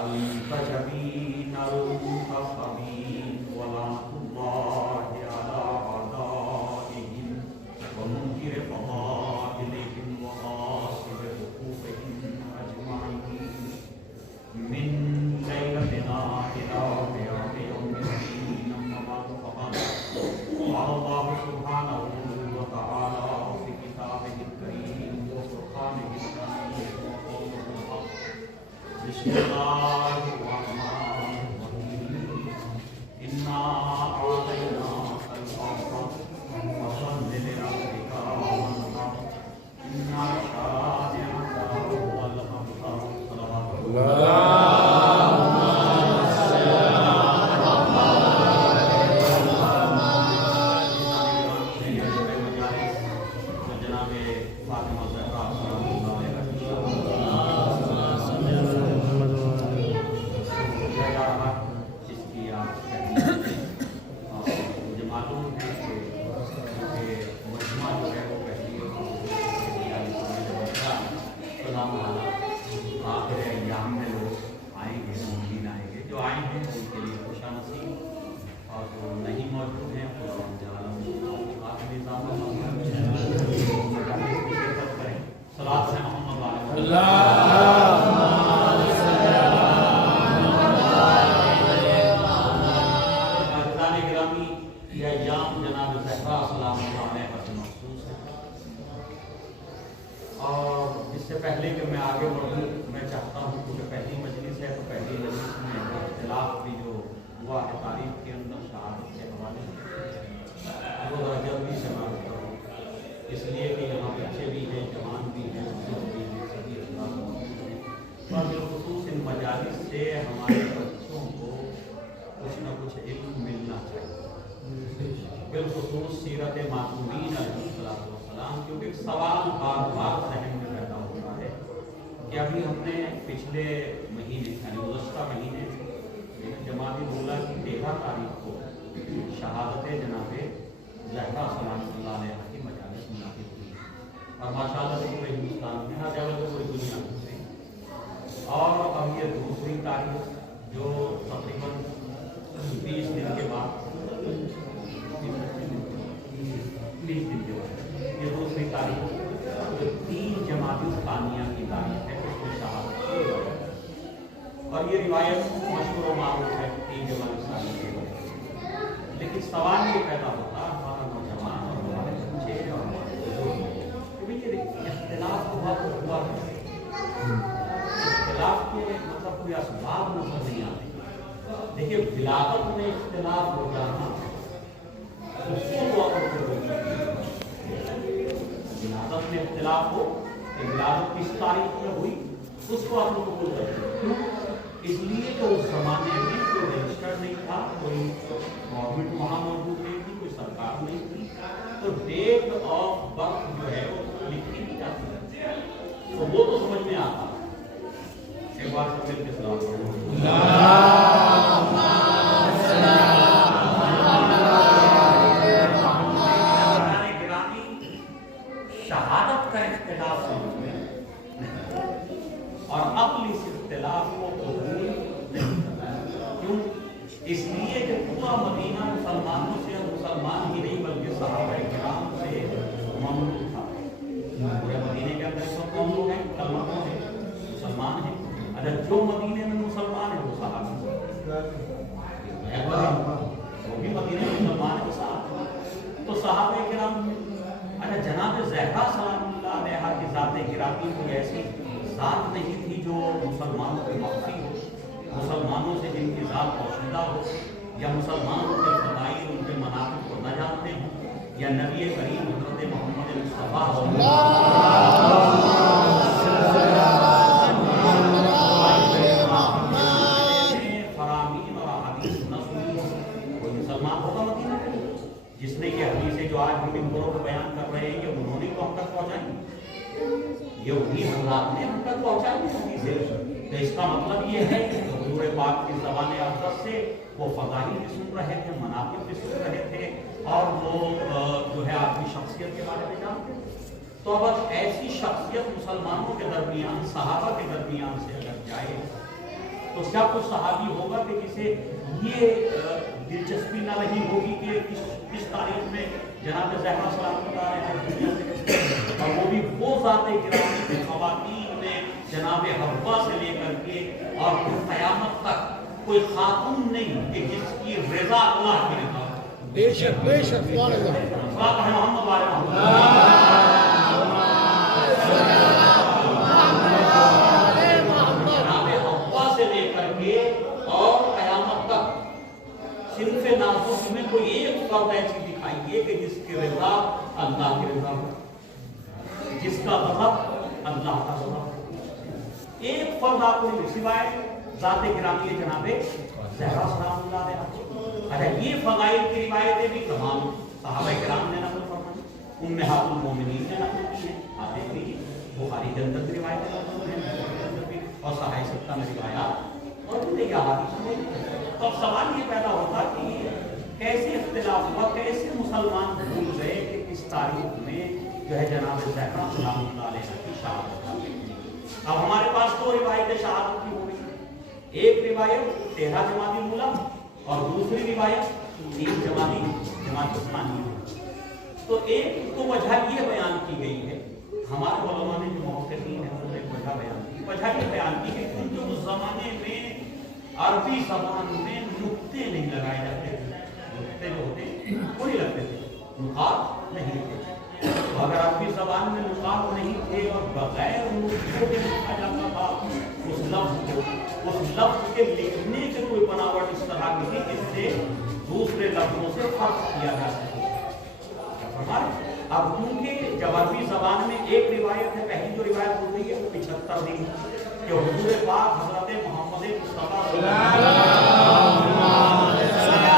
التجبین المنتخبین ولعنۃ اللہ علی اعدائہم ومنکر فضائلہم وغاصب حقوقہم اجمعین من لیلتنا الی قیام یوم الدین اما بعد فقد قال اللہ سبحانہ وتعالی فی کتابہ الکریم وفرقانہ الحمید وقولہ الحق بسم اللہ الرحمن الرحیم انا اعطیناک الکوثر فصل لربک وانحر ان شانئک هو الابتر صلوات اللہ سیرت معصومین علیہ السلام، کیونکہ سوال بار بار ذہن میں پیدا ہوتا ہے کہ ابھی ہم نے پچھلے مہینے یعنی گزشتہ مہینے جماعت اولیاء کی 13 تاریخ کو شہادت جناب زہرا سلام اللہ علیہ کی مجالس منعقد ہوئی اور ماشاءاللہ سے پورے ہندوستان میں ہر جگہ سے پوری دنیا میں سے، اور اب یہ دوسری تاریخ جو تقریباً 20 دن کے بعد یہ دوسری تاریخ جو 3 جمادی الثانیہ کی تاریخ ہے اس میں شہادت کی، اور یہ روایت مشہور و معروف ہے 3 جمادی الثانیہ کی، لیکن سوال یہ پیدا ہوتا ہمارا نوجوان اور ہمارے بچے اور ہمارے بزرگ کہ یہ اختلاف ہوا تو ہوا کیسے؟ اختلاف کے مطلب کوئی اسباب نظر نہیں آتے۔ دیکھیے ولادت میں اختلاف ہو جانا ولادت میں اختلاف ہو کہ ولادت کس تاریخ میں ہوئی اس کو آپ لوگ قبول کرتے ہیں، کیوں؟ اس لیے کہ اس زمانے میں کوئی رجسٹر نہیں تھا، کوئی گورنمنٹ وہاں موجود نہیں تھی، کوئی سرکار نہیں تھی، تو ڈیٹ آف برتھ جو ہے وہ لکھی نہیں جاتی، تو وہ تو سمجھ میں آتا۔ ایک بار سب مل کے سلام شہادت کا اختلاف سمجھنے اور عقل اس اختلاف کو قبول نہیں کرنا، کیوں؟ اس لیے کہ پورا مدینہ مسلمانوں سے مسلمان ہی نہیں بلکہ صحابہ کرام سے مملوک تھا۔ پورے مدینے کے اندر سب کون لوگ ہیں؟ کلمہ کون ہے؟ مسلمان ہیں۔ اگر جو مدینے میں مسلمان ہے وہ صحابہ وہ بھی مدینے میں مسلمان کے ساتھ، تو صحابہ کرام اگر جناب زہرا سلام اللہ علیہ کی ذات گرامی کوئی ایسی ذات نہیں تھی جو مسلمانوں کی مخفی ہو، مسلمانوں سے جن کی ذات پوشیدہ ہو، یا مسلمانوں کے فضائل ان کے مناقب کو نہ جانتے ہوں، یا نبی کریم حضرت محمد مصطفیٰ فرامین اور احادیث نہ سنی ہو، کوئی مسلمان ہوگا مدینہ میں جس نے یہ حدیثیں جو آج ہم ان کو بیان کر رہے ہیں کہ انہوں نے تو ہم تک پہنچائی، یہ انہی حضرات نے ہم تک پہنچائی حدیثیں، تو اس کا مطلب یہ ہے کہ حضور پاک کی زبان اقدس سے وہ فضائل بھی سن رہے تھے، مناقب بھی سن رہے تھے، اور وہ جو ہے آپ کی شخصیت کے بارے میں جانتے تھے۔ تو اب ایسی شخصیت مسلمانوں کے درمیان، صحابہ کے درمیان سے اگر جائے تو کیا کوئی صحابی ہوگا کہ جسے یہ دلچسپی نہ رہی ہوگی کہ کس تاریخ میں جناب زہرا سلام اللہ علیہ اور وہ بھی وہ ذات گرامی کے خواتین میں جناب حوا سے لے کر کے اور قیامت تک کوئی خاتون نہیں کہ جس کی رضا اللہ کی رضا. بے شک بے شک محمد والے جناب حوا سے لے کر کے اور قیامت تک صنف ناموس میں کوئی ایک فرد ایسی دکھائیے کہ جس کی رضا اللہ کی رضا ہو, جس کا غضب اللہ کا غضب. ایک فرد آپ کو سوائے ذات گرامی جناب زہرا سلام اللہ علیہ. اچھا یہ فضائل کی روایتیں بھی تمام صحابہ کرام نے نقل فرمائی, امہات المومنین نے نقل کی ہیں. آپ دیکھ لیجیے بخاری کے اندر بھی روایتیں موجود ہیں اور صحابہ ستہ میں روایات اور بھی احادیث میں. تو اب سوال یہ پیدا ہوتا کہ کیسے اختلاف ہوا, کیسے مسلمان بھول گئے کہ اس تاریخ میں جو ہے جناب زہرا سلام اللہ علیہ کی شہادت. اب ہمارے پاس دو روایتیں شہادت کی ہو گئی. ایک روایت 13 جمادی الاولیٰ اور دوسری روایت 3 جمادی الثانی. تو ایک تو وجہ یہ بیان کی گئی ہے, ہمارے علماء نے جو محققین ہیں انہوں نے ایک وجہ بیان کی. وجہ یہ بیان کی ہے کہ اس زمانے میں عربی زبان میں نقطے نہیں لگائے جاتے تھے. نقطے جو ہوتے وہ نہیں لگتے تھے, نقاط نہیں تھے. تو اگر عربی زبان میں نقاط نہیں تھے اور بغیر نقطوں کے لکھا جاتا تھا اس لفظ کو, اس لفظ کے لکھنے کے کوئی بناوٹ اس طرح کی تھی جس سے دوسرے لفظوں سے فرق کیا جا سکے. اب کیونکہ جب عربی زبان میں ایک روایت ہے, پہلی جو روایت ہو رہی ہے وہ 75 دن کہ حضور پاک حضرت محمد مصطفیٰ صلی اللہ علیہ وسلم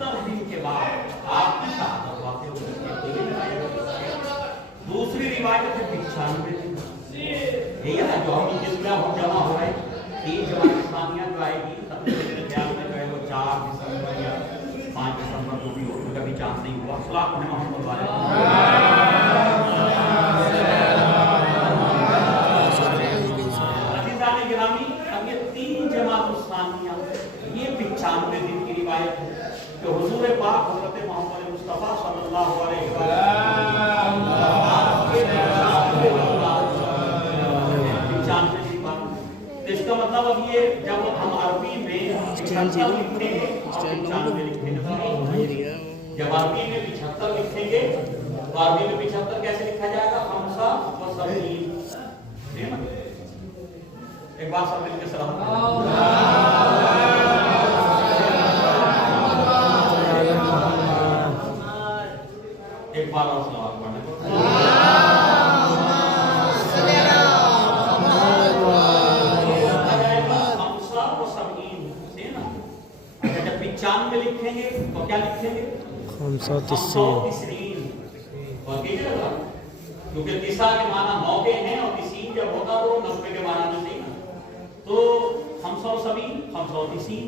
70 دن کے بعد آپ کی شہادت واقع ہوئی ہے. دوسری روایت ہے 95 دن. یہی ہے جو ہم جس میں ہم جمع ہو رہے ہیں 3 جماعت اسلامیہ جو آئے گی میرے خیال میں جو ہے وہ 4 دسمبر یا 5 دسمبر کو بھی ہو, کبھی چانس نہیں ہوا. صلاۃ محمد والے عزیزان گرامی. اب یہ 3 جماعت اسلامیہ یہ 95 دن کی روایت ہے کہ حضور پاک حضرت محمد مصطفیٰ صلی اللہ علیہ وسلم اس کا مطلب اب یہ جب ہم عربی میں 75 لکھیں گے اور 95 لکھیں گے, جب عربی میں 75 لکھیں گے تو عربی میں 75 کیسے لکھا جائے گا؟ 5 و 70. ایک بار سب مل کے سلام ایک بار اور سلام پڑھنے کو لکھیں گے تو کیا لکھیں گے؟ 95. کیونکہ تسا کے معنی 90 ہیں اور تسین جب ہوتا تو 90 کے معنی میں نہیں. تو 570 530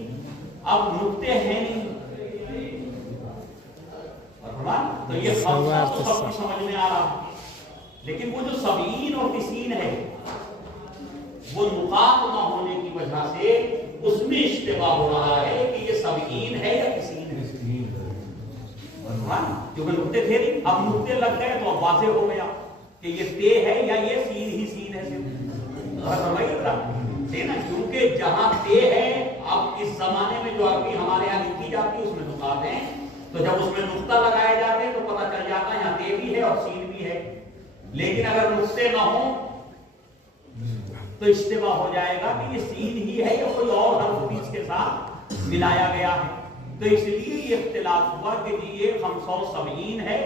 اب نقطے ہیں نہیں تو یہ سب کچھ سمجھ میں آ رہا. لیکن وہ جو 70 اور 30 ہے وہ نقاط نہ ہونے کی وجہ سے اس میں اشتباہ ہو رہا ہے کہ یہ 70 ہے یا 30 ہے. کیونکہ نقطے تھے نہیں, اب نقطے لگ گئے تو اب واضح ہو گیا کہ یہ تے ہے یا یہ سین ہی سین ہے. کیونکہ جہاں تے ہے, اب اس زمانے میں جو عربی ہمارے یہاں لکھی جاتی ہے اس میں نقاط ہیں, تو جب اس میں نقطہ لگائے جاتے ہیں تو پتہ چل جاتا ہے یہاں تے بھی ہے اور سین بھی ہے. لیکن اگر نقطے نہ ہوں تو اشتباہ ہو جائے گا کہ یہ سین ہی ہے یا کوئی اور حرف بھی اس کے ساتھ ملایا گیا ہے. تو اس لیے یہ اختلاف ہوا کہ یہ 570 ہے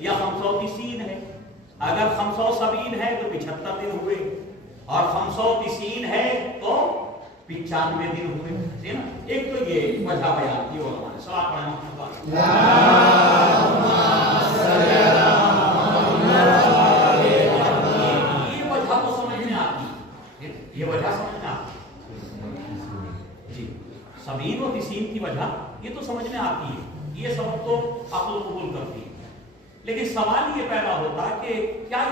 یا 530 ہے. اگر 570 ہے تو 75 دن ہوئے اور 530 ہے تو 95 دن ہوئے. ایک تو یہ وجہ بیان کی علماء نے. صلاۃ پڑھیں یہ وجہ تو سمجھ میں آتی ہے, یہ وجہ سمجھ میں آتی ہے جی. 70 اور 30 کی وجہ یہ تو سمجھ میں آتی ہے, یہ سبب تو عقل قبول کرتی ہے. لیکن سوال یہ پیدا ہوتا کہ کیا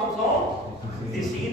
530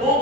2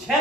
6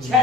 6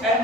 6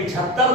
75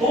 2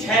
6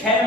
6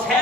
6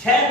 6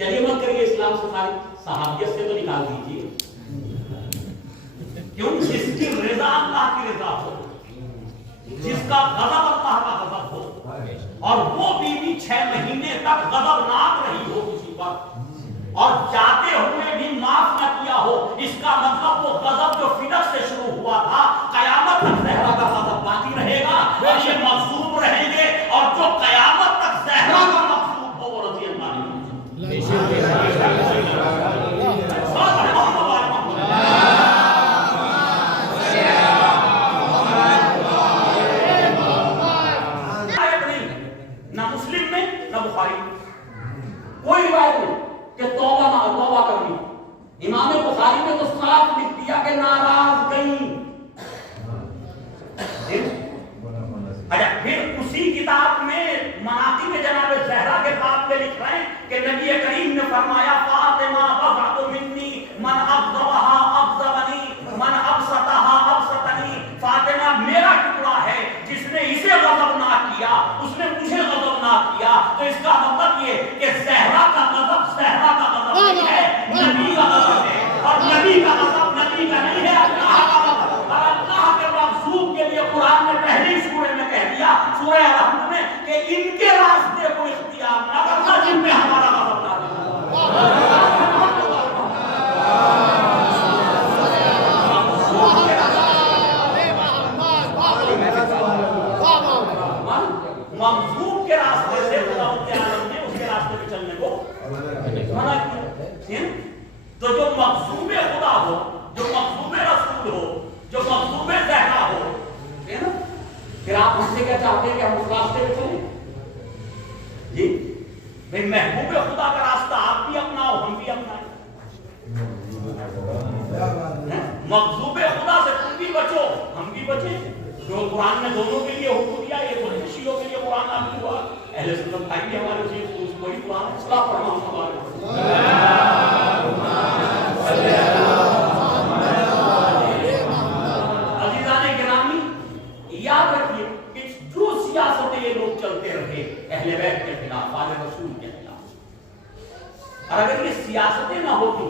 چلیے مت کریے اسلام سے خارج، صحابیت سے تو نکال دیجیے. کیوں؟ جس کی رضا اللہ کی رضا ہو، جس کا غضب اللہ کا غضب ہو، اور وہ بیوی 6 مہینے تک غضبناک رہی ہو کسی پر اور جاتے ہوئے بھی معاف نہ کیا ہو، اس کا مطلب وہ غضب جو فدق سے شروع ہوا تھا قیامت تک زہرا کا غضب باقی رہے گا اور یہ مغصوب رہیں گے، اور جو قیامت تک زہرا کا مغصوب ہو وہ رضی اللہ عنہ. نہ مسلم میں نہ بخاری میں کوئی روایت نہیں کہ توبہ کرنی. امام بخاری نے تو صاف لکھ دیا کہ ناراض گئی. پھر اسی کتاب میں مناقب جناب زہرا کے باب میں لکھ رہے ہیں کہ نبی کریم نے فرمایا فاطمہ بضعۃ منی من ابغضها ابغضنی من ابسطها ابسطنی. فاطمہ میرا ٹکڑا ہے، جس نے اسے غضبناک کیا اس نے مجھے غضبناک کیا. تو اس کا مطلب یہ کہ زہرا کا غضب زہرا کا غضب نہیں ہے، نبی کا غضب ہے، اور نبی کا غضب نبی کا نہیں ہے، اللہ کا غضب. اور اللہ کے مغضوب کے لیے قرآن نے پہلی سورہ میں کہہ دیا، سورہ الحمد میں، کہ ان کے راستے کو اختیار نہ کرنا جن میں ہمارا غضب نازل ہو. مغضوب کے راستے سے خدا کے عالم نے اس کے راستے پہ چلنے کو منع کیا. تو جو مغضوب خدا ہو، جو مغضوب رسول ہو، جو مغضوب زہرا ہو، پھر آپ ہم سے کیا چاہتے ہیں کہ ہم اس راستے پہ چلیں؟ جی بھائی محبوب خدا کا راستہ آپ بھی اپناؤ ہم بھی اپنائیں. مغضوب خدا سے تم بھی بچو ہم بھی بچیں. جو قرآن نے دونوں کے لیے حکم دیا، یہ تھوڑے شیعوں کے لیے قرآن نازل ہوا. اہل سنت بھائی بھی ہمارے سے وہی قرآن اصلاح فرماؤ ہمارے. عزیزان گرامی، یاد رکھیے کہ جو سیاستیں یہ لوگ چلتے رہے اہل بیت کے خلاف، آل رسول کے خلاف، اور اگر یہ سیاستیں نہ ہوتی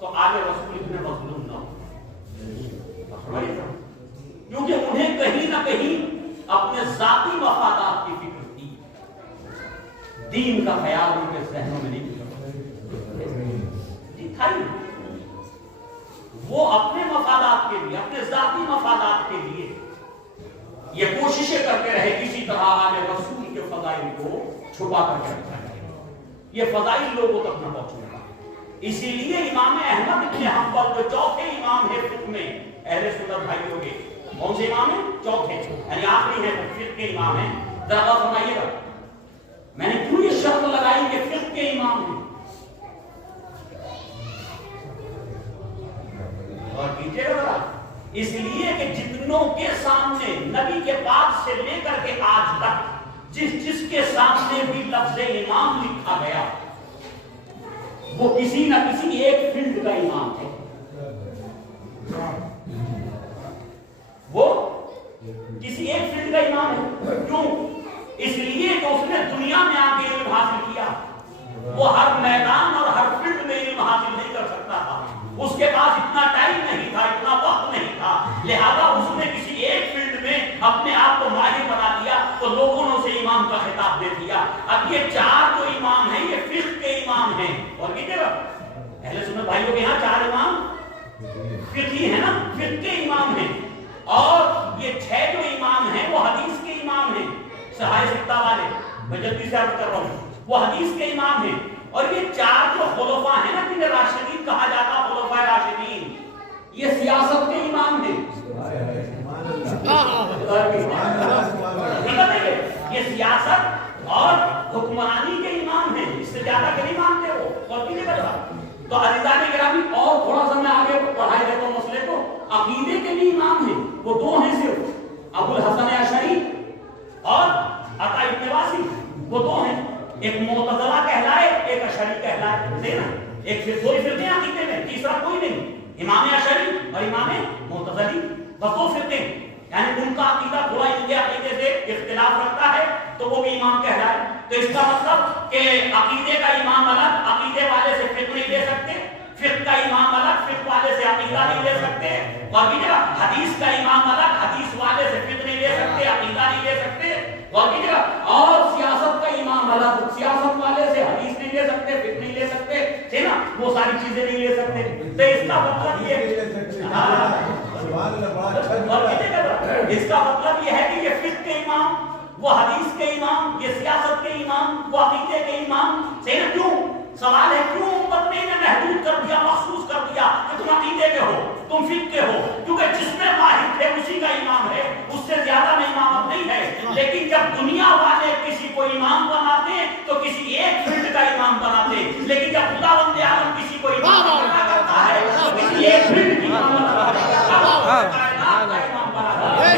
تو آل رسول اتنے مظلوم نہ ہوتے. کیونکہ انہیں کہیں نہ کہیں اپنے ذاتی مفادات کی فکر تھی، دین کا خیال ان کے ذہنوں میں نہیں تھا. وہ اپنے مفادات کے لیے، اپنے ذاتی مفادات کے لیے یہ کوششیں کرتے رہے کسی طرح آل رسول کے فضائل کو چھپا کر کے رکھا جائے، یہ فضائل لوگوں تک نہ پہنچنے کا. اسی لیے امام احمد بن حنبل جو چوتھے امام ہے فقہ میں اہل سنت بھائیوں کے، کون سے امام ہیں؟ چوتھے، یعنی آخری ہے فقہ کے امام ہیں. ذرا غور فرمائیے گا میں نے کیوں یہ شرط لگائی کہ فقہ کے امام ہیں. اور کیجیے گا ذرا، اس لیے کہ جتنوں کے سامنے نبی کے بعد سے لے کر کے آج تک جس کے سامنے بھی لفظ امام لکھا گیا وہ کسی نہ کسی ایک فیلڈ کا امام ہے. وہ کسی ایک فیلڈ کا امام ہے. کیوں؟ اس لیے کہ اس نے دنیا میں آ کے علم حاصل کیا. وہ ہر میدان اور ہر فیلڈ میں علم حاصل نہیں کر سکتا تھا، اس کے پاس اتنا ٹائم نہیں تھا، اتنا وقت نہیں تھا. لہذا اس نے کسی ایک فیلڈ میں اپنے آپ کو ماہر بنا دیا تو لوگوں نے اسے امام کا خطاب دے دیا. اب یہ 4 جو امام ہیں یہ فقہ کے امام ہیں. اور کیجیے گا اہل سنت بھائیوں کے یہاں 4 امام فقہی ہیں نا، فقہ کے امام ہیں. اور یہ 6 جو امام ہیں وہ حدیث کے امام ہیں. صحاح ستہ والے میں جلدی سے عرض کر رہا ہوں، وہ حدیث کے امام ہیں. اور یہ 4 جو خلفاء ہیں نا جنہیں راشدین کہا جاتا، خلفاء راشدین، یہ سیاست کے امام ہیں. یہ سیاست اور حکمرانی کے امام ہیں. اس سے زیادہ کے نہیں مانتے وہ. اور کیجیے گا تو عزیزان گرامی اور تھوڑا سا میں آگے پڑھائی دیتا ہوں مسئلے کو. عقیدے کے بھی امام ہیں، وہ 2 ہیں صرف، ابو الحسن اشعری اور عطا ابن واصل. وہ 2 ہیں، ایک معتزلہ کہلائے ایک اشعری کہلائے. دینا ایک پھر 2 فرقے عقیدے میں، تیسرا کوئی نہیں. امام اشعری اور امام معتزلی، بس 2 فرقے. یعنی ان کا عقیدہ تھوڑا ان کے عقیدے سے اختلاف رکھتا ہے تو وہ بھی امام کہلائے. تو اس کا مطلب کہ عقیدے کا امام الگ، عقیدے فقہ والے سے عقیدہ نہیں لے سکتے، اور بھی جگہ حدیث کا امام الگ، حدیث والے سے فقہ نہیں لے سکتے، عقیدہ نہیں لے سکتے، اور بھی جگہ اور سیاست کا امام الگ، سیاست والے سے حدیث نہیں لے سکتے، فقہ نہیں لے سکتے، ہے نا، وہ ساری چیزیں نہیں لے سکتے. تو اس کا مطلب یہ اس کا مطلب یہ ہے کہ یہ فقہ کے امام، وہ حدیث کے امام، یہ سیاست کے امام، وہ عقیدے کے امام. صحیح نا؟ کیوں سوال ہے کیوں امت نے انہیں محدود کر دیا، مخصوص کر دیا کہ تم عقیدے کے ہو، تم فقہ کے ہو؟ کیونکہ جس میں ماہر تھے اسی کا امام ہے، اس سے زیادہ میں امامت نہیں ہے. لیکن جب دنیا والے کسی کو امام بناتے تو کسی ایک فیلڈ کا امام بناتے، لیکن جب خداوند عالم کسی کو امام بنا کرتا ہے تو کسی ایک فیلڈ کی امام بناتا ہے، کائنات کا امام بناتا ہے.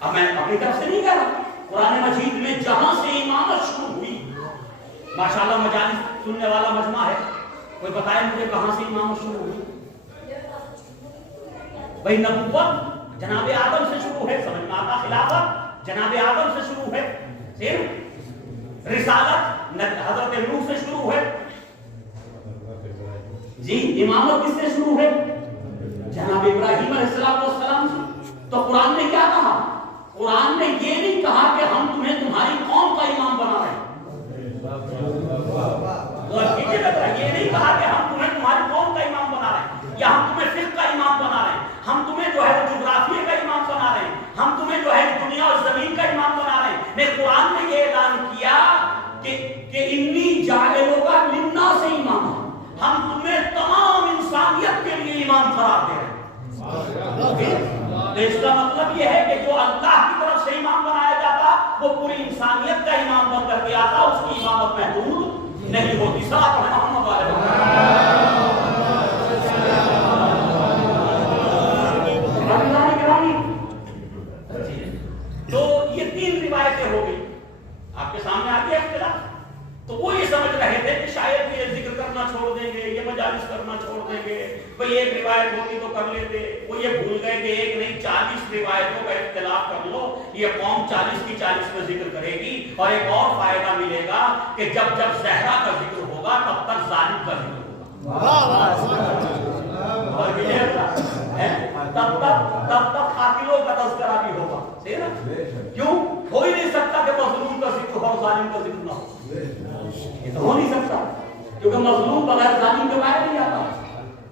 اب میں اپنی طرف سے نہیں کہہ رہا، قرآن مجید میں جہاں سے امامت شروع ہوئی، ماشاءاللہ مجالس سننے والا مجمع ہے، کوئی بتائے مجھے کہاں سے امامت شروع ہوئی؟ بھئی نبوت جناب آدم سے شروع ہے، سمجھ میں آتا، خلافت جناب آدم سے شروع ہے، صرف رسالت حضرت نوح سے شروع ہے. جی امامت کس سے شروع ہے؟ جناب ابراہیم علیہ السلام سے. تو قرآن نے کیا کہا؟ قرآن نے یہ نہیں کہا کہ ہم تمہیں تمہاری قوم کا امام بنا رہے ہیں. یہ نہیں کہا کہ ہم تمہیں تمہاری قوم کا امام بنا رہے ہیں، یا ہم تمہیں فقہ کا امام بنا رہے ہیں، ہم تمہیں جو ہے جغرافیہ کا امام بنا رہے ہیں، ہم تمہیں جو ہے دنیا اور زمین کا امام بنا رہے ہیں. نہیں، قرآن نے یہ اعلان کیا کہ انی جاعلک للناس اماما، ہم تمہیں تمام انسانیت کے لیے امام قرار دے رہے ہیں. تو اس کا مطلب یہ ہے کہ جو اللہ کی طرف سے امام بنایا جاتا وہ پوری انسانیت کا امام بن کر کے آتا، اس کی امامت محدود نہیں ہوتی. صاحب محمد والے تو یہ تین روایتیں ہو گئی آپ کے سامنے آ گیا اختلاف. تو وہ یہ سمجھ رہے تھے کہ شاید یہ ذکر کرنا چھوڑ دیں گے، یہ مجالس کرنا چھوڑ دیں گے، بھئی ایک روایت ہوتی تو کر لیتے. وہ یہ بھول گئے کہ ایک نہیں 40 روایتوں کا اختلاف کر لو، یہ قوم 40 کی 40 میں ذکر کرے گی. اور ایک اور فائدہ ملے گا کہ جب جب زہرا کا ذکر ہوگا تب تک ظالم کا ذکر ہوگا، تب تک قاتلوں کا تذکرہ بھی ہوگا. کیوں؟ ہو ہی نہیں سکتا کہ مظلوم کا ذکر ہو ظالم کا ذکر نہ ہو. یہ تو ہو نہیں سکتا، کیونکہ مظلوم بغیر ظالم کے پایا نہیں جاتا،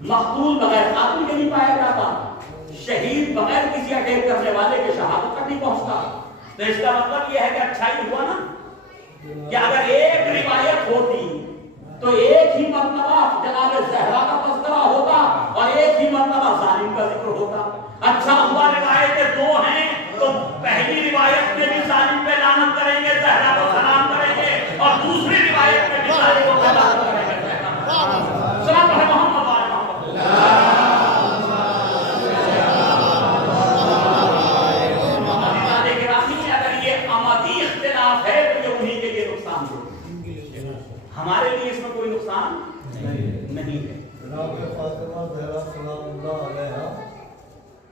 مقتول بغیر قاتل کے نہیں پایا جاتا، شہید بغیر کسی اٹیک کرنے والے کے شہادت تک نہیں پہنچتا. تو اس کا مطلب یہ ہے کہ اچھائی ہوا نا کہ اگر ایک روایت ہوتی تو ایک ہی مرتبہ جناب زہرا کا تذکرہ ہوتا اور ایک ہی مرتبہ ظالم کا ذکر ہوتا. اچھا ہوا روایتیں دو ہیں تو پہلی روایت میں بھی ظالم پہ لعنت کریں گے، زہرا کو سلام کریں گے، اور دوسری روایت میں بھی ظالم کو سلام کریں گے. سلام ہے محمد والے محمد. اگر یہ عمدی اختلاف ہے تو یہ انہی کے لیے نقصان دے، ہمارے لیے اس میں کوئی نقصان نہیں ہے. جناب فاطمہ زہرا سلام اللہ علیہا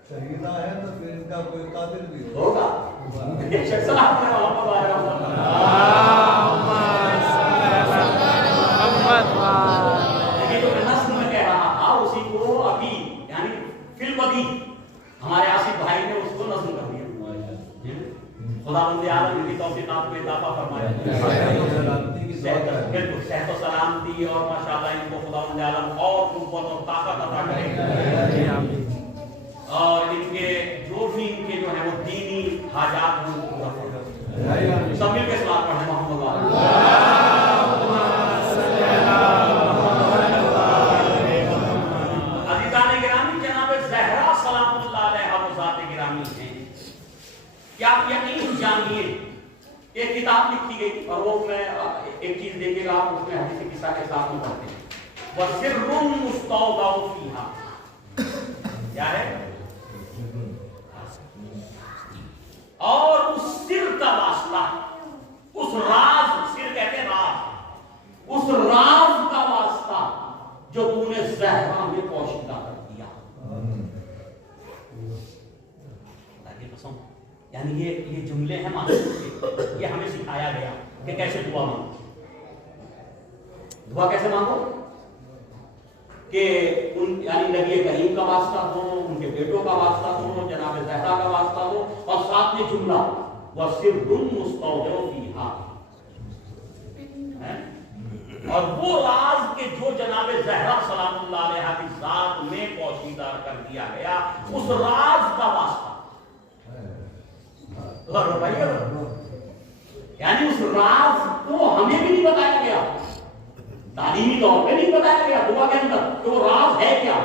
شہیدہ ہے تو پھر ان کا کوئی قاتل بھی ہوگا. ہمارے آصف بھائی نے اس کو نظم کر دیا. خداوند عالم نے بھی توفیقات میں اضافہ فرمایا، بالکل صحت و سلامتی اور ماشاءاللہ ان کو خداوند عالم اور قوت اور طاقت عطا کرے، اور ان کے جو بھی ان کے جو ہے وہ دینی حاجات ہیں وہ پورا کرے. سب مل کے صلوات پڑھیں محمد عزیزان گرامی. جناب زہرا سلام اللہ علیہا وہ ذات گرامی ہیں. کیا آپ یقین جانیے ایک کتاب لکھی گئی اور وہ میں ایک چیز دیکھیے گا آپ اس میں حدیث قصہ کے ساتھ میں پڑھتے ہیں. وَسِرٌّ مُسْتَوْضَعٌ فِيهَا، کیا ہے؟ اور اس سر کا واسطہ، اس راز، سر کہتے ہیں راز، اس راز کا واسطہ یہ جملے ہیں معصوم کے، یہ ہمیں سکھایا گیا کہ کیسے دعا مانگو. دعا کیسے مانگو کہ یعنی نبی کریم کا واسطہ ہو، ان کے بیٹوں کا واسطہ ہو، جناب زہرا کا واسطہ ہو، اور ساتھ میں جملہ وَسِرٌّ مُسْتَوْدَعٌ فِيهَا، اور وہ راز کے جو جناب زہرا سلام اللہ علیہ کی ذات میں پوشیدہ کر دیا گیا، اس راز کا واسطہ، یعنی اس راز کو ہمیں بھی نہیں بتایا گیا، تعلیمی طور پہ نہیں بتایا گیا دعا کے اندر کہ وہ راز ہے کیا،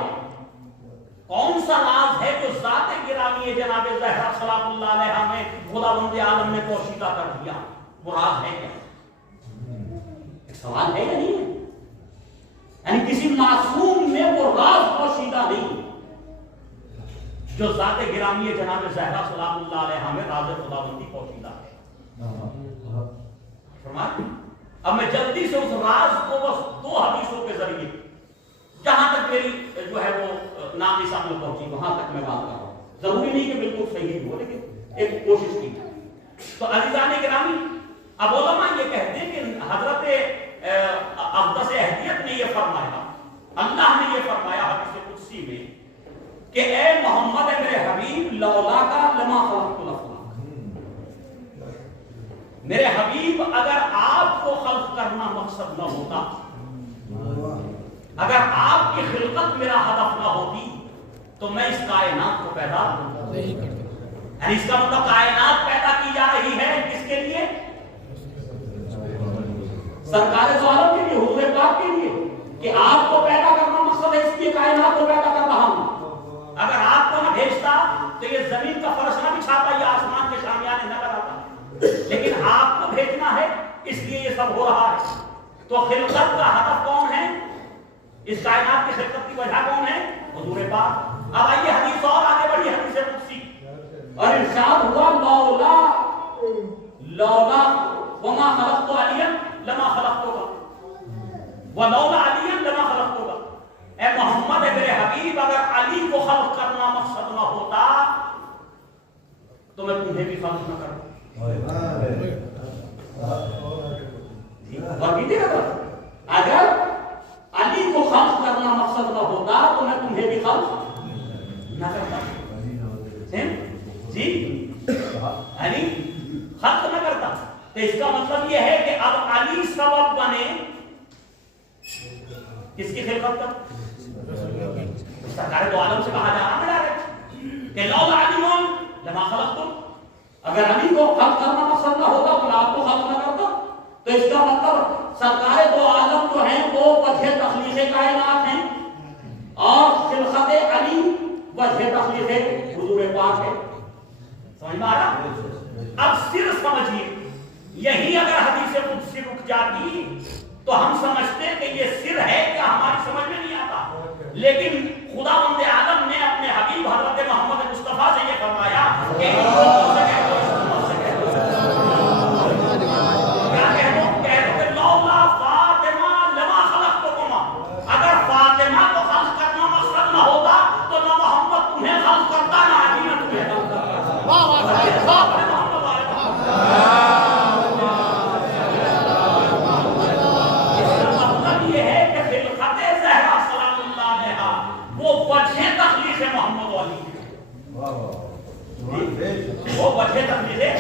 کون سا راز ہے جو ذات گرامی جناب زہرا سلام اللہ علیہ میں خداوند عالم نے پوشیدہ کر دیا، وہ راز ہے کیا؟ ایک سوال ہے یا نہیں ہے؟ یعنی کسی معصوم میں وہ راز پوشیدہ نہیں جو ذات گرامی جناب زہرا سلام اللہ علیہ میں راز خداوندی پوشیدہ ہے. فرمائیں اب میں جلدی سے اس راز کو بس 2 حدیثوں کے ذریعے جہاں تک میری جو ہے وہ نام سامنے پہنچی وہاں تک میں بات کر رہا ہوں. ضروری نہیں کہ بالکل صحیح ہو لیکن ایک کوشش کی. تو عزیزان گرامی اب علماء یہ کہتے ہیں کہ حضرت اقدس اہدیت نے یہ فرمایا، اللہ نے یہ فرمایا حدیث قدسی میں کہ اے محمد میرے حبیب لولا کا لما خلقت الافلاک، میرے حبیب اگر آپ کو خلق کرنا مقصد نہ ہوتا، اگر آپ کی خلقت میرا ہدف نہ ہوتی تو میں اس کائنات کو پیدا نہیں کرتا. یعنی اس کا مطلب کائنات پیدا کی جا رہی ہے کس کے لیے؟ سرکار دو عالم کے لیے، حضور پاک کے لیے، کہ آپ کو پیدا کرنا مقصد ہے، اس لیے کائنات کو پیدا کر رہا ہوں. اگر آپ کو نہ بھیجتا تو یہ زمین کا فرش نہ بچھاتا یا آسمان کے شامیانے نہ لگاتا، لیکن آپ کو بھیجنا ہے اس لیے یہ سب ہو رہا ہے. تو خلقت کا ہدف کون ہے؟ اس کائنات کی خلقت کی وجہ کون ہے؟ حضور پاک. اب آئیے حدیث اور آگے بڑھی، حدیث قدسی اور ارشاد ہوا لولا وما خلقت علیا لما خلقتک ولولا علیا لما خلقتک. اے محمد میرے حبیب اگر علی کو خلق کرنا مقصد نہ ہوتا تو میں تمہیں بھی خلق نہ کرتا. اگر علی کو خلق کرنا مقصد نہ ہوتا تو میں تمہیں بھی خلق نہ کرتا. جی علی خلق نہ کرتا تو اس کا مطلب یہ ہے کہ اب علی سبب بنے کس کی خلقت کا؟ سرکار دو عالم سے کہا جا رہا ہے کہ لولا علی لما خلقتم، اگر علی کو خلق کرنا مقصد نہ ہوتا تو آپ کو خلق نہ کرتا. تو اس کا مطلب سرکار دو عالم جو ہیں وہ وجہ تخلیق کائنات ہیں اور خلقت علی وجہ تخلیق حضور پاک ہے. سمجھ میں آ رہا؟ اب سر سمجھیے، یہی اگر حدیث قدسی رک جاتی تو ہم سمجھتے کہ یہ سر ہے کیا ہماری سمجھ میں نہیں آتا. لیکن خداوند عالم نے اپنے حبیب حضرت محمد مصطفیٰ سے یہ فرمایا کہ وہ وجہ تخلیق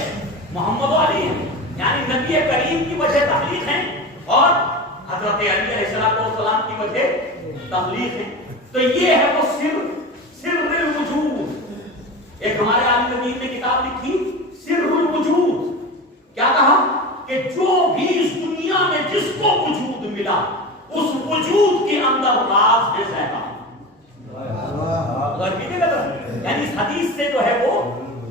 محمد علی ہیں، یعنی نبی کریم کی وجہ تخلیق ہیں اور حضرت علی علیہ السلام کی وجہ تخلیق ہیں. تو یہ ہے وہ سر الوجود. ایک ہمارے عالم نبی نے کتاب لکھی سر الوجود. کیا کہا کہ جو بھی اس دنیا میں جس کو وجود ملا اس وجود کے اندر راز ہے زہرا. یعنی اس حدیث سے جو ہے وہ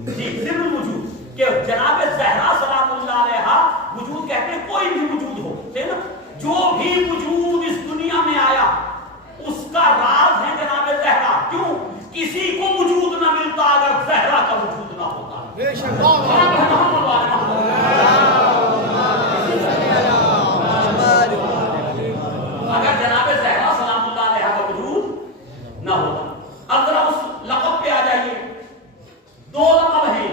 سر الوجود کہ جناب زہرا سلام اللہ علیہ وجود کہتے ہیں کوئی بھی وجود ہو، جو بھی وجود اس دنیا میں آیا اس کا راز ہے جناب زہرا. کیوں؟ کسی کو وجود نہ ملتا اگر زہرا کا وجود نہ ہوتا. اگر جناب زہرا سلام اللہ علیہ کا وجود نہ ہوتا. اب ذرا اس لقب پہ آ جائیے. 2 لقب ہیں،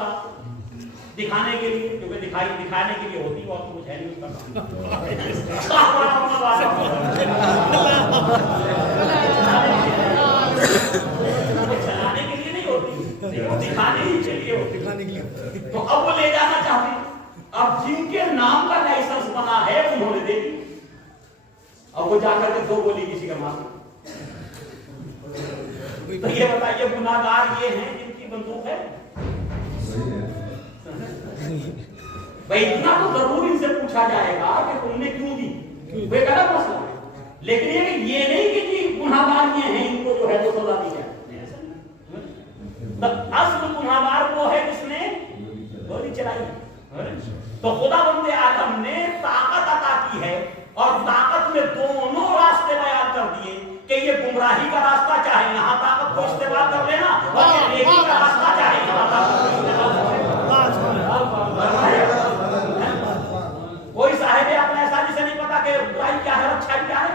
غصہ دکھانے کے لیے، کیونکہ دکھانے کے لیے ہوتی اور تو کچھ ہے نہیں اس کا چلانے کے لیے نہیں ہوتی، دکھانے ہی کے لیے ہوتی۔ تو اب وہ لے جانا چاہتے ہیں، اب جن کے نام کا لائسنس بنا ہے انہوں نے دے دی، اب وہ جا کر کے دو گولی کسی کا مار۔ تو یہ بتائیے گناہگار یہ ہیں جن کی بندوق ہے؟ بھائی اتنا تو ضرور ان سے پوچھا جائے گا کہ تم نے کیوں دی، وہ ایک الگ مسئلہ ہے، لیکن یہ نہیں کہ جی گناہگار یہ ہیں ان کو جو ہے تو سزا دی جائے۔ اصل گناہگار وہ ہے جس نے گولی چلائی۔ تو خدا بند عالم نے طاقت عطا کی ہے اور طاقت میں دونوں راستے بیان کر دیے کہ یہ گمراہی کا راستہ چاہے یہاں طاقت کو استعمال کر لینا اور یہ نیکی کا راستہ چاہے یہاں طاقت کو استعمال کر لینا۔ کوئی صاحب اپنا ایسا جسے نہیں پتا کہ برائی کیا ہے اور اچھائی کیا ہے،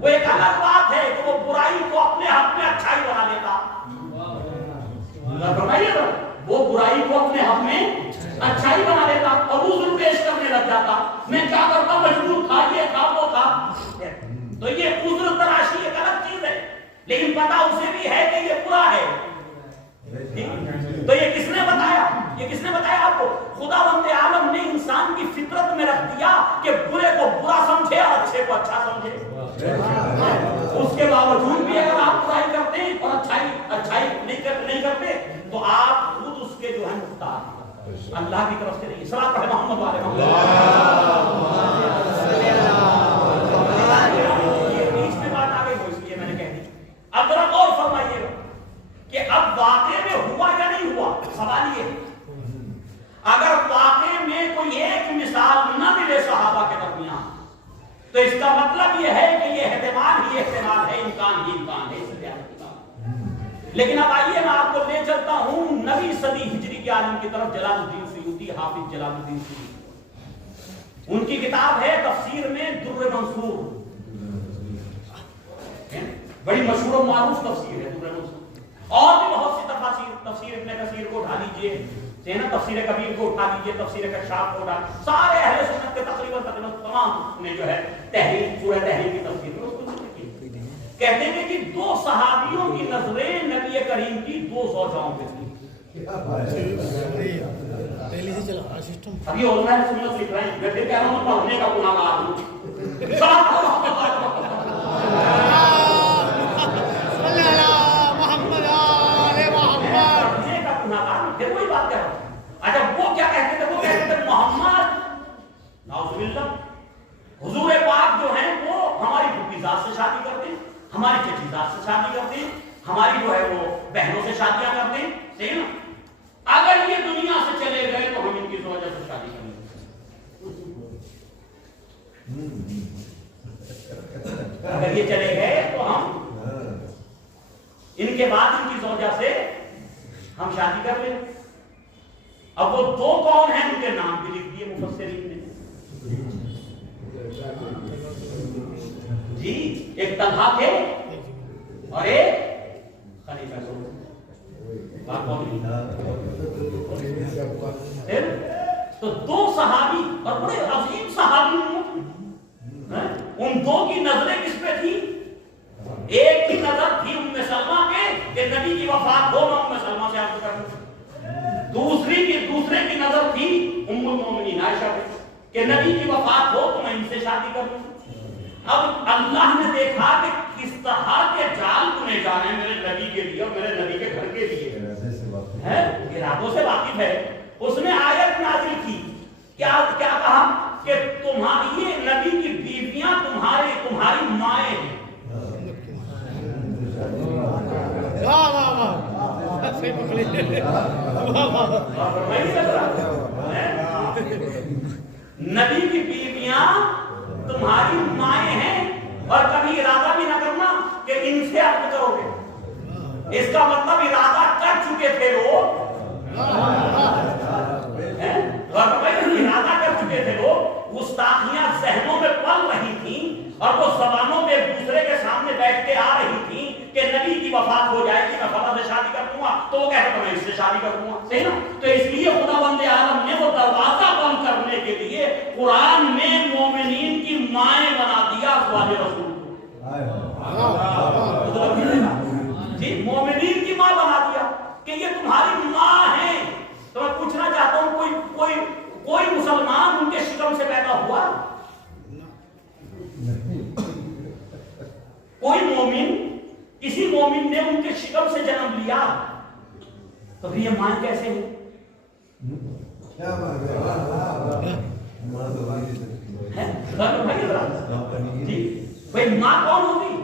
وہ ایک الگ بات ہے کہ وہ برائی کو اپنے حق میں اچھائی بنا لیتا، وہ برائی کو اپنے حق میں اچھائی بنا لیتا اور عذر پیش کرنے لگ جاتا، میں کیا کرتا مجبور تھا، یہ تھا وہ تھا۔ تو یہ عذر تراشی ایک الگ چیز ہے، لیکن پتا اسے بھی ہے کہ یہ برا ہے۔ تو یہ کس نے بتایا؟ یہ کس نے بتایا آپ کو؟ خدا بند عالم نے انسان کی فطرت میں رکھ دیا کہ برے کو برا سمجھے اور اچھے کو اچھا سمجھے۔ اس کے باوجود بھی اگر آپ برائی کرتے ہیں اور اچھائی نہیں کرتے تو آپ خود اس کے جو ہے مختار اللہ کی طرف سے نہیں۔ صلاۃ پڑھیں محمد والے محمد۔ یہ بیچ میں بات آ گئی وہ اس لیے میں نے کہہ دی۔ اب ذرا غور فرمائیے گا کہ اب واقعے میں ہوا یا نہیں ہوا، سوال یہ ہے۔ اگر واقعے میں کوئی ایک مثال نہ ملے صحابہ کے درمیان تو اس کا مطلب یہ ہے کہ یہ احتمال ہی احتمال ہے، امکان ہی امکان ہے، اس سے زیادہ امکان۔ لیکن اب آئیے میں آپ کو لے چلتا ہوں 9ویں صدی ہجری کے عالم کی طرف، جلال الدین سیوطی، حافظ جلال الدین سیوطی۔ ان کی کتاب ہے تفسیر میں در منصور، بڑی مشہور و معروف تفسیر ہے در منصور۔ اور بھی بہت سی تفسیر ابن کثیر کو اٹھا لیجئے، تفسیر کبیر کو اٹھا لیجئے، تفسیر کشاف کو اٹھا، سارے اہل سنت کے تقریباً تمام نے جو ہے تحریر، سورہ تحریر کی تفسیر میں اس کو ذکر کی۔ کہتے ہیں کہ دو صحابیوں کی نظریں نبی کریم کی دو زوجاؤں پہ تھی۔ ابھی علماء سنت لکھ رہے ہیں، میں پھر کہہ رہا ہوں پڑھنے کا گناہگار ہوں۔ پھر وہی بات کر رہا ہوں۔ اچھا وہ کیا کہتے تھے؟ وہ کہتے تھے محمد نعوذ باللہ حضور پاک جو ہیں وہ ہماری پھوپھی ذات سے شادی کرتے ہیں، ہماری چچی ذات سے شادی کرتے ہیں، ہماری جو ہے وہ بہنوں سے شادیاں کرتے ہیں، صحیح نا؟ اگر یہ دنیا سے چلے گئے تو ہم ان کی وجہ سے شادی کریں گے۔ اگر یہ چلے گئے تو ہم ان کے بعد ان کی زوجہ سے ہم شادی کر لیں۔ اب وہ دو کون ہیں ان کے نام بھی لکھ دیے مفسرین نے جی، ایک طلحہ تھے اور ایک خلیفہ تو دو صحابی اور بڑے عظیم صحابی، ان دو کی نظریں کس پہ تھی؟ ایک کی نظر تھی ام سلمہ پہ کہ نبی کی وفات ہو میں ام سلمہ سے عرض کروں، دوسرے کی نظر تھی ام المومنین عائشہ پہ کہ نبی کی وفات ہو تو میں ان سے شادی کر لوں۔ اب اللہ نے دیکھا کہ کس طرح کے جال بنے جانے میرے نبی کے لیے اور میرے نبی کے گھر کے لیے، ارادوں سے واقف ہے، اس نے آیت نازل کی، کیا کہا کہ تمہاری یہ نبی کی بیویاں تمہاری مائیں ہیں۔ نبی کی بیویاں تمہاری مائیں ہیں اور کبھی ارادہ بھی نہ کرنا کہ ان سے عقد کرو گے، اس کا مطلب ارادہ کر چکے تھے لوگ، ارادہ کر چکے تھے لوگ، گستاخیاں ذہنوں میں پل رہی تھیں اور وہ زبانوں میں ایک دوسرے کے سامنے بیٹھ کے آ رہی تھیں کہ نبی کی وفات ہو جائے گی میں فلاں سے شادی کر دوں گا تو وہ کہتا میں اس سے شادی کروں گا، صحیح نا؟ تو اس لیے خداوند عالم نے وہ دروازہ بند کرنے کے لیے قرآن میں مومنین کی مائیں بنا دیا ازواج رسول کو، جی مومنین کی ماں بنا دیا کہ یہ تمہاری ماں ہے۔ تو میں پوچھنا چاہتا ہوں کوئی مسلمان ان کے شکم سے پیدا ہوا؟ کوئی مومن، کسی مومن نے ان کے شکم سے جنم لیا؟ تو پھر یہ ماں کیسے ہے؟ جی بھائی ماں کون ہوگی؟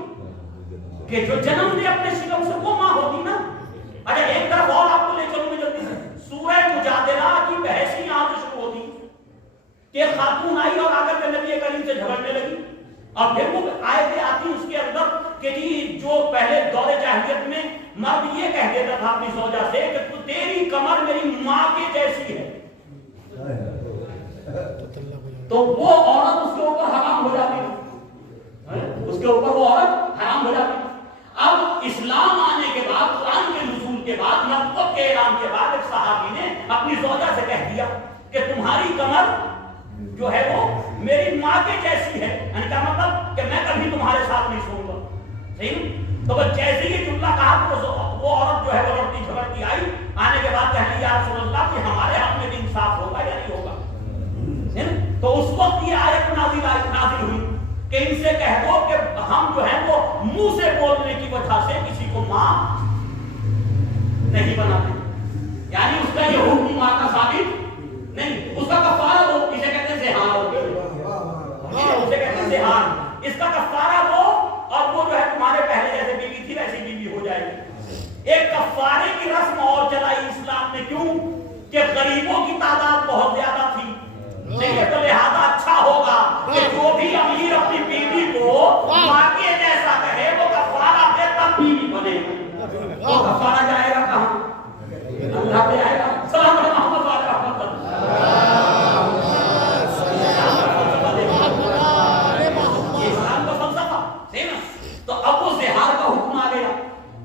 کہ جو جنم دے اپنے شکم سے، وہ ماں ہوگی نا۔ اچھا ایک طرف اور آپ کو لے چلوں میں جلدی سے، سورہ مجادلہ کی بحث ہی یہاں سے شروع ہوتی کہ خاتون آئی اور آ کر کے نبی کریم سے جھگڑنے لگی، اور پھر وہ آیتیں آتی اس کے اندر کہ جی جو پہلے دور جاہلیت میں مرد یہ کہہ دیتا تھا اپنی زوجہ سے کہ تیری کمر میری ماں کے جیسی ہے، تو وہ عورت اس کے اوپر حرام ہو جاتی ہے، اس کے اوپر وہ عورت حرام ہو جاتی ہے۔ اب اسلام آنے کے بعد، قرآن کے نزول کے بعد، نبوت کے اعلان کے بعد ایک صحابی نے اپنی زوجہ سے کہہ دیا کہ تمہاری کمر جو ہے وہ میری ماں کے جیسی ہے، یعنی کیا مطلب کہ میں کبھی تمہارے ساتھ نہیں سوؤں گا، صحیح؟ تو بس جیسے ہی جملہ کہا تو وہ عورت جو ہے وہ لڑتی جھگڑتی آئی، آنے کے بعد کہہ یا رسول اللہ کہ ہمارے حق میں بھی انصاف ہوگا یا نہیں ہوگا؟ تو اس وقت یہ آیت نازل ہوئی کہ ان سے کہہ دو کہ ہم جو ہے وہ منہ سے بولنے کی وجہ سے کسی کو ماں نہیں بناتے، یعنی اس کا یہ حکم ماں کا ثابت نہیں، اس کا کفارہ دو، اسے کہتے ہیں زہار، اسے کہتے ہیں زہار، اس کا کفارہ دو اور وہ جو ہے تمہارے پہلے جیسے بیوی تھی ویسی بیوی ہو جائے گی۔ ایک کفارے کی رسم اور چلائی اسلام نے، کیوں کہ غریبوں کی تعداد بہت زیادہ تھی، تو لہذا اچھا ہوگا کہ جو بھی امیر اپنی بیوی کو ماں کے جیسا کہے وہ کفارہ دے تب بیوی بنے، وہ کفارہ جائے گا کہاں؟ اللہ پہ آئے گا۔ سلام علیکم محمد والے رحمت اللہ، یہ اسلام کا فلسفہ، صحیح نا؟ تو اب وہ زہار کا حکم آ گیا،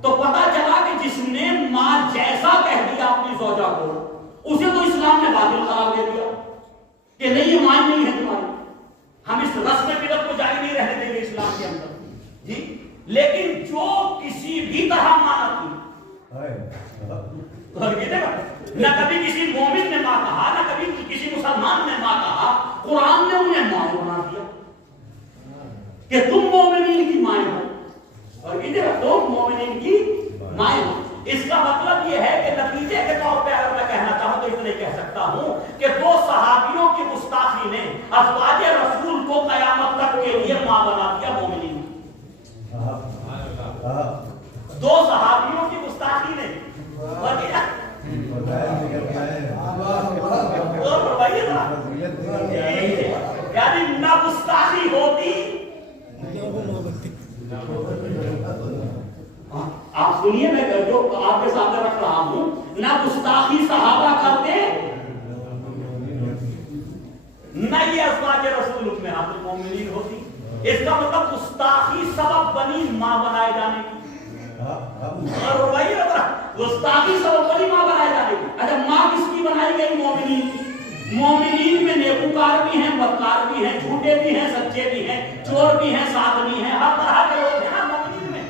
تو پتہ چلا کہ جس نے ماں جیسا کہہ دیا اپنی زوجہ کو، اسے تو اسلام نے باطل قرار دے دیا کہ نہیں یہ ماں نہیں ہے تمہاری، ہم اس رسم بدعت کو جاری نہیں رہنے دیں گے اسلام کے اندر، جی۔ لیکن جو کسی بھی طرح ماں نہ تھی، نہ کبھی کسی مومن نے ماں کہا، نہ کبھی کسی مسلمان نے ماں کہا، قرآن نے انہیں ماں بنا دیا کہ تم مومنین کی مائیں ہو، اور ادھر تم مومنین کی مائیں ہو۔ اس کا مطلب یہ ہے کہ نتیجے کے طور پہ اگر میں کہنا چاہوں تو اتنے کہہ سکتا ہوں کہ دو صحابیوں کی گستاخی نے ازواج رسول کو قیامت تک کے لیے ماں بنا دیا مومنین۔ دو صحابیوں کی گستاخی نے یعنی نہ گستاخی ہوتی، آپ سنیے میں جو آپ کے سامنے رکھ رہا ہوں، نہ گستاخی صحابہ کرتے، نہ یہ ازواج رسول میں حاضر مومنین ہوتی۔ اس کا مطلب گستاخی سبب بنی ماں بنائے جانے کی، گستاخی سبب بنی ماں بنائے جانے کی۔ اچھا ماں کس کی بنائی گئی؟ مومنین کی۔ مومنین میں نیکوکار بھی ہیں، بدکار بھی ہیں، جھوٹے بھی ہیں، سچے بھی ہیں، چور بھی ہیں، سادھوی ہیں، ہر طرح کے لوگ ہیں نا مومنین میں۔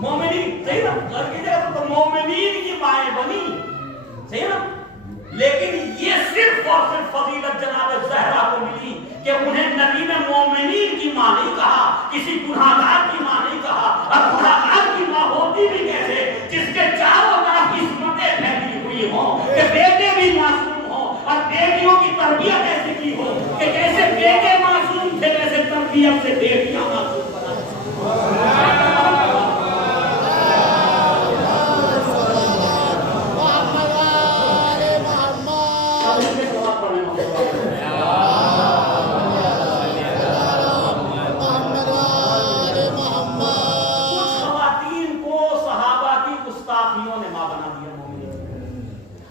مومنین، صحیح نا؟ لڑکی جائے تو مومنین کی مائیں بنی، صحیح نا؟ لیکن یہ صرف اور صرف فضیلت جناب زہرا کو ملی کہ انہیں نبی نے مومنین کی ماں نہیں کہا، کسی گناہگار کی ماں نہیں کہا، اور گناہگار کی ماں ہوتی بھی کیسے؟ جس کے چاروں طرف عصمتیں پھیلی ہوئی ہوں، کہ بیٹے بھی معصوم ہوں اور بیٹیوں کی تربیت ایسی کی ہو کہ جیسے بیٹے معصوم تھے ویسے تربیت سے بیٹیاں معصوم بنا۔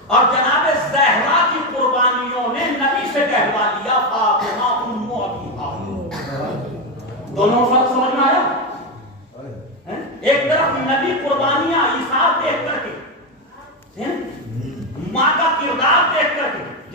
اور جناب زہرا کی قربانیوں نے نبی سے کہوا لیا فاطمہ ام ابیہا۔ دونوں فرق سمجھ میں آیا؟ ایک طرف نبی قربانیاں عیسیٰ دیکھ کر کے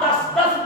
10-10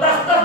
10-10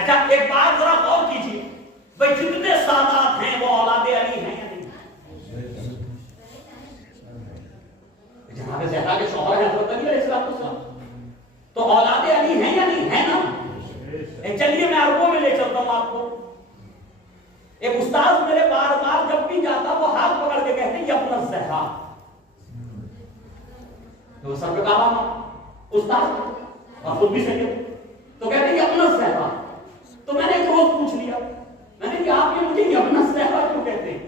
اچھا ایک بات ذرا غور کیجیے، بھائی جتنے سادات ہیں وہ اولاد علی ہیں یا نہیں؟ جناب زہرا کے شوہر ہیں حضرت علی علیہ السلام، تو اولاد علی ہیں یا نہیں؟ ہے نا؟ چلیے میں عربوں میں لے چلتا ہوں آپ کو. ایک استاد میرے بار بار جب بھی جاتا وہ ہاتھ پکڑ کے کہتے ہیں یبن الزہرا، تو سر پہ کہا استاد اور خود بھی صحیح ہے تو کہتے ہیں یبن الزہرا. تو میں نے ایک روز پوچھ لیا، میں نے کہا آپ یہ مجھے یبن الزہرا کیوں کہتے ہیں؟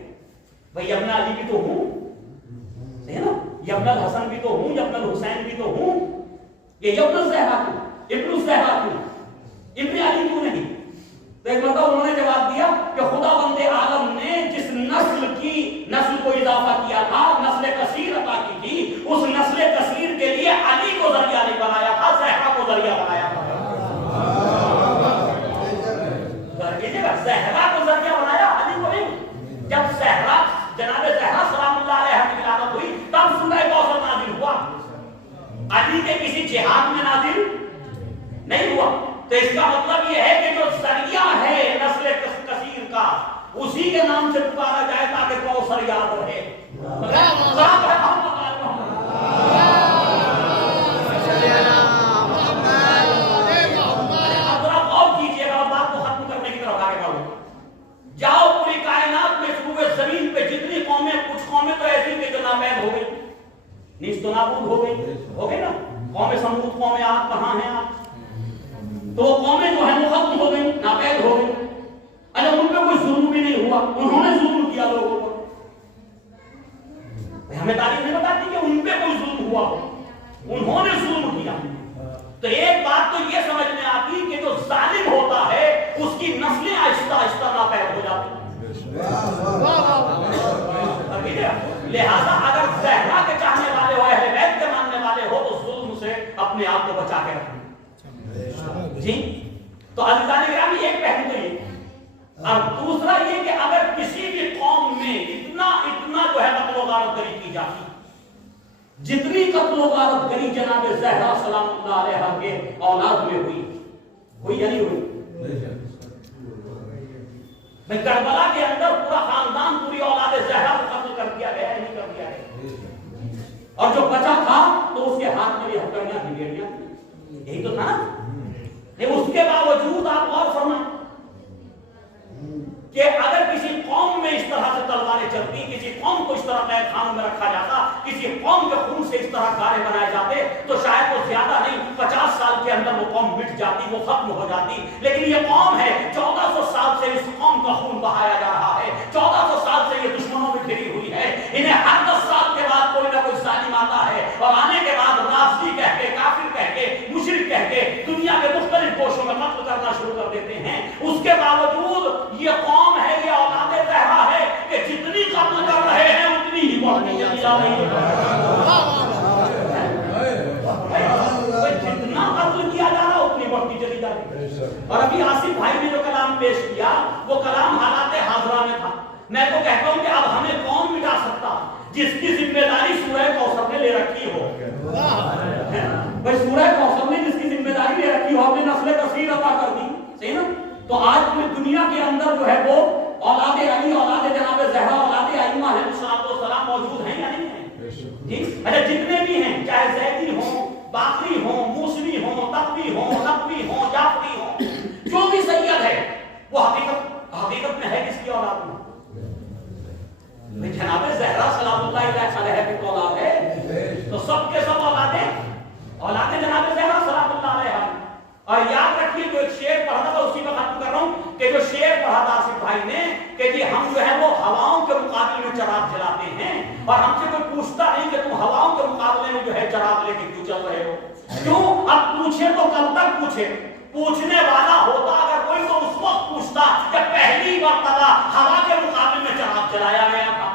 بھائی یبن علی بھی تو ہوں، صحیح ہے نا، یبن الحسن بھی تو ہوں، یبن الحسین بھی تو ہوں، یہ یبن الزہرا کیوں، ابن الزہرا کیوں، ابن علی کیوں نہیں؟ تو ایک مرتبہ انہوں نے جواب دیا کہ خدا بند عالم نے جس نسل کو اضافہ کیا تھا، نسل کثیر عطا کی تھی، اس نسل کثیر کے لیے علی کو ذریعہ نہیں بنایا تھا، زہرا کو ذریعہ بنایا تھا. زہرا کو ذریعہ بنایا، علی کو نہیں. جب زہرا جناب زہرا سلام اللہ علیہ کی ولادت ہوئی تب سورہ کوثر نازل ہوا، علی کے کسی جہاد میں نازل نہیں ہوا. تو اس کا مطلب یہ ہے کہ جو ذریعہ ہے نسل کثیر کا اسی کے نام سے پکارا جائے تاکہ کوثر یاد رہے. جاؤ پوری کائنات میں پورے زمین پہ جتنی قومیں، کچھ قومیں تو ایسی کہ جو نابود ہو گئی، نیز تو نابود ہو گئی نا. قوم سمود، قوم عاد کہاں ہیں آپ؟ تو وہ قومیں جو ہیں وہ ختم ہو گئی، ناپید ہو گئی. اچھا ان پہ کوئی ظلم بھی نہیں ہوا، انہوں نے ظلم کیا لوگوں پر. ہمیں تاریخ نہیں بتاتی کہ ان پہ کوئی ظلم ہوا، انہوں نے ظلم کیا. تو ایک بات تو یہ سمجھ میں آتی کہ جو ظالم ہوتا ہے اس کی نسلیں آہستہ آہستہ ناپید ہو جاتی. لہذا اگر زہرا کے چاہنے والے ہو، اہل بیت کے ماننے والے ہو تو ظلم سے اپنے آپ کو بچا کے رکھیں. جی تو عزیزان گرامی ایک پہلو تو یہ، اور دوسرا یہ کہ اگر کسی بھی قوم میں اتنا جو ہے قتل و غارت گری کی جاتی، جتنی قتل و غارت گری جناب زہرا سلام اللہ علیہ کے اولاد میں ہوئی یا نہیں ہوئی؟ بھئی کربلا کے اندر پورا خاندان، پوری اولاد زہرا کو قتل کر دیا گیا، نہیں کر دیا گیا، اور جو بچا تھا تو اس کے ہاتھ میں بھی ہتھیلیاں بھیڑیاں، یہی تو تھا نا. اس کے باوجود آپ غور فرمائیں کہ اگر کسی قوم میں اس طرح سے تلواریں چلتی، کسی قوم کو اس طرح قید خانوں میں رکھا جاتا، کسی قوم کے خون سے اس طرح گارے بنائے جاتے تو شاید وہ زیادہ نہیں 50 سال کے اندر وہ قوم مٹ جاتی، وہ ختم ہو جاتی. لیکن یہ قوم ہے 1400 سال سے اس قوم کا خون بہایا جا رہا ہے، 1400 سال سے یہ دشمنوں میں گھری ہوئی ہے. انہیں ہر 10 سال کے بعد کوئی نہ کوئی ظالم آتا ہے اور آنے کے بعد رافضی کہہ کے، کافر کہہ کے، مشرک کہہ کے دنیا کے مختلف گوشوں میں قتل کرنا شروع کر دیتے ہیں. اس کے باوجود یہ قوم ہے، یہ اولاد زہرا ہے کہ جتنی قتل کر رہے ہیں اتنی ہی بڑھتی چلی جا رہی ہے. جتنا قتل کیا جا رہا اتنی بڑھتی چلی جا رہی ہے. اور ابھی آصف بھائی نے جو کلام پیش کیا وہ کلام حالات حاضرہ میں تھا. میں تو کہتا ہوں کہ اب ہمیں کون مٹا سکتا جس کی ذمہ داری سورہ کوثر نے لے رکھی ہو. بھائی سورہ کوثر نے جس کی ذمہ داری لے رکھی ہو، اپنے نسل کثیر عطا کر دی، صحیح نا. تو آج پوری دنیا کے اندر جو ہے وہ اولاد علی، اولاد جناب زہرا، اولاد ائمہ علیہ السلام موجود ہیں یا نہیں ہیں؟ جی اچھا جتنے بھی ہیں، چاہے زیدی ہوں، باقری ہوں، موسوی ہوں، تقوی ہوں، نقوی ہوں، جعفری ہوں، جو بھی سید ہے وہ حقیقت میں ہے کس کی اولاد میں؟ جناب زہرا سلام اللہ علیہ کی اولاد ہے. تو سب کے سب اولاد جناب زہرا سلام اللہ علیہ. اور یاد رکھیے جو ایک شعر پڑھا تھا اسی میں ختم کر رہا ہوں کہ جو شعر پڑھا تھا آصف بھائی نے کہ جی ہم جو ہے وہ ہواؤں کے مقابلے میں چراغ جلاتے ہیں اور ہم سے کوئی پوچھتا نہیں کہ تم ہواؤں کے مقابلے میں جو ہے چراغ لے کے کیوں چل رہے ہو. کیوں؟ اب پوچھے تو کب تک پوچھے، پوچھنے والا ہوتا اگر کوئی تو اس وقت پوچھتا جب پہلی مرتبہ ہوا کے مقابلے میں چراغ جلایا گیا تھا.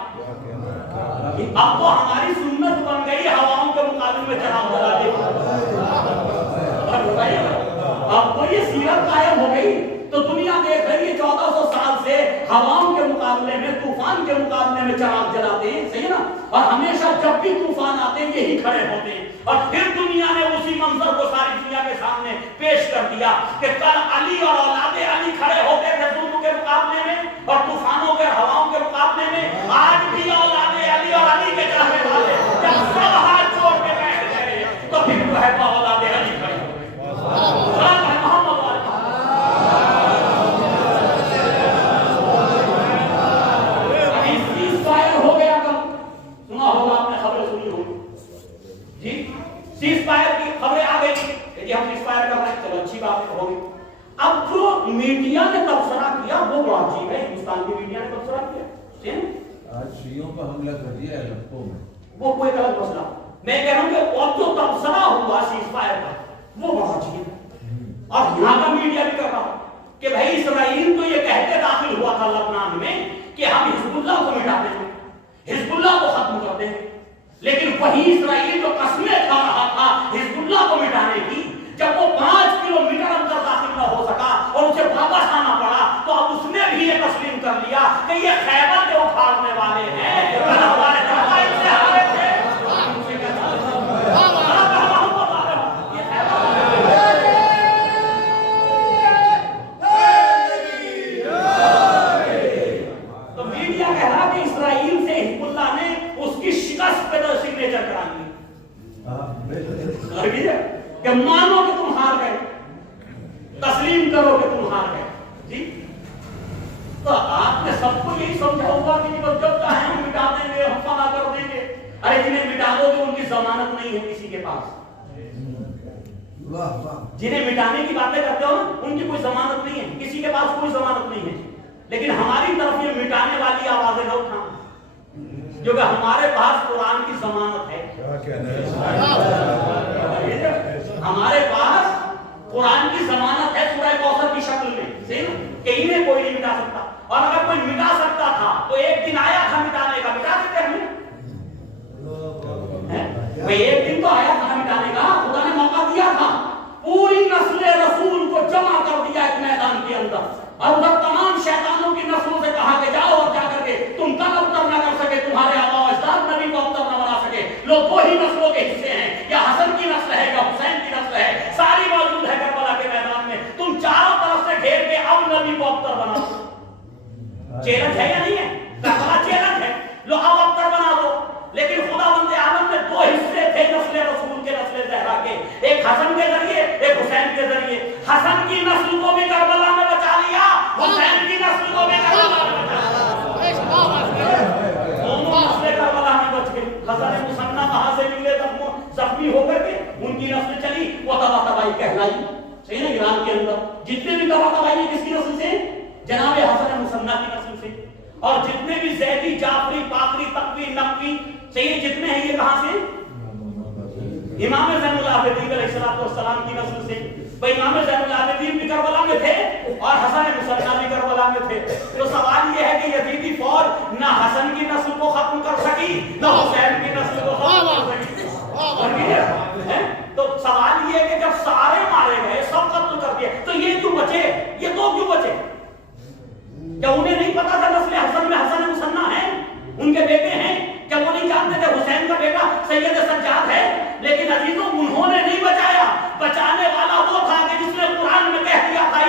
اب تو ہماری سنت بن گئی ہواؤں کے مقابلے میں چراغ جلانے کی. اب تو یہ سیرت قائم ہو گئی تو دنیا دیکھ رہی ہے 1400 سال سے ہواؤں کے مقابلے میں، طوفان کے مقابلے میں چراغ جلاتے ہیں، صحیح ہے نا. اور ہمیشہ جب بھی طوفان آتے ہیں یہی کھڑے ہوتے ہیں. اور پھر دنیا نے اسی منظر کو ساری دنیا کے سامنے پیش کر دیا کہ کل علی اور اولاد علی کھڑے ہوتے تھے ظلم کے مقابلے میں اور طوفانوں کے ہواؤں کے مقابلے میں. آج بھی اولاد علی اور علی کے چاہنے والے جب سب ہاتھ چھوڑ کے بیٹھ گئے تو پھر جو ہے اولاد علی کھڑے ہو گئے. سیز فائر کی خبریں آ گئی کہ ہم سیز فائر کر رہے ہیں, چلو اچھی بات ہوگی. اب جو میڈیا نے تبصرہ کیا وہ بڑا عجیب ہے. ہندوستان کی میڈیا نے تبصرہ کیا آج شیعوں پر حملہ کر دیا ہے لکھوں میں, وہ کوئی غلط مسئلہ. میں کہہ رہا ہوں کہ اور جو تبصرہ ہوا سیز فائر کا وہ بڑا عجیب ہے. اور یہاں کا میڈیا بھی کر رہا کہ بھائی اسرائیل تو یہ کہتے داخل ہوا تھا لبنان میں کہ ہم حزب اللہ کو مٹا دیں گے, حزب اللہ کو ختم کر دیں گے. لیکن وہی اسرائیل جو قسمیں کھا رہا تھا حزب اللہ کو مٹانے کی, جب وہ 5 کلومیٹر اندر داخل نہ ہو سکا اور اسے واپس آنا پڑا تو اب اس نے بھی یہ تسلیم کر لیا کہ یہ خیبر کے اکھاڑنے والے ہیں. تو میڈیا کہہ رہا کہ اسرائیل سے حزب اللہ نے اس کی شکست پہ سگنیچر کرانی کہ مانو کہ تم ہار گئے, تسلیم کرو کہ تم ہار گئے. جی تو آپ نے سب کو یہی سمجھا ہوگا کہ جب چاہیں ہم مٹا دیں گے, ہم فنا کر دیں گے. ارے جنہیں مٹا دو گے ان کی ضمانت نہیں ہے کسی کے پاس. جنہیں مٹانے کی باتیں کرتے ہو ان کی کوئی ضمانت نہیں ہے, کسی کے پاس کوئی ضمانت نہیں ہے. لیکن ہماری طرف یہ مٹانے والی آوازیں نہ اٹھاؤ جو کہ ہمارے پاس قرآن کی ضمانت ہے. ہمارے پاس قرآن کی ضمانت ہے سورہ کوثر کی شکل میں, کہ انہیں کوئی نہیں مٹا سکتا. اور اگر کوئی مٹا سکتا تھا تو ایک دن آیا تھا مٹانے کا, مٹا دیتے ہمیں. ایک دن تو آیا تھا مٹانے کا, خدا نے موقع دیا تھا. پوری نسل رسول کو جمع کر دیا ایک میدان کے اندر اور ادھر تمام شیطانوں کی نسلوں سے کہا کہ جاؤ اور جا کر کے تم تک ابتر نہ کر سکے, تمہارے آبا و اجداد نبی کو ابتر نہ بنا سکے. لوگ دو ہی نسلوں کے حصے ہیں, یا حسن کی نسل ہے یا حسین کی نسل ہے, ساری موجود ہے کربلا کے میدان میں. تم چاروں طرف سے گھیر کے اب نبی کو ابتر بنا دو. چیلنج ہے یا نہیں ہے؟ کربلا چیلنج ہے, لو اب ابتر بنا دو. لیکن خدا بند عالم میں 2 حصے تھے نسل رسول کے, نسل زہرا کے, ایک حسن کے ذریعے ایک حسین کے ذریعے. حسن کی نسل کو بھی کربلا میں بچا لیا, حسین کی نسل کو بھی کربلا میں بچا لیا. دونوں نسلیں کربلا میں بچ گئی. حسن مسنہ وہاں سے نکلے زخمی ہو کر کے, ان کی نسل چلی, وہ تباہ تباہی کہلائی. صحیح نا, ایران کے اندر جتنے بھی تباہ تباہی ہیں کس کی نسل سے؟ جناب حسن مسنہ کی نسل سے. اور جتنے بھی زیدی, جعفری, باقری, تقوی, نقوی, صحیح جتنے ہیں یہ کہاں سے؟ امام زین العابدین علیہ السلام کی نسل سے. بھائی امام زین العابدین بھی کربلا میں تھے اور حسن مسنہ بھی کربلا میں تھے. تو سوال یہ ہے کہ یزیدی فوج نہ حسن کی نسل کو ختم کر سکی نہ حسین کی نسل کو ختم کر سکی. تو سوال یہ ہے کہ جب سارے مارے گئے, سب قتل کر دیے, تو یہ کیوں بچے, یہ 2 کیوں بچے؟ کیا انہیں نہیں پتا تھا نسل حسن میں حسن مسنہ ہیں, ان کے بیٹے ہیں؟ کیا وہ نہیں جانتے تھے حسین کا بیٹا سید سجاد ہے؟ لیکن عزیزوں انہوں نے نہیں بچایا. بچانے والا وہ تھا کہ جس نے قرآن میں کہہ دیا تھا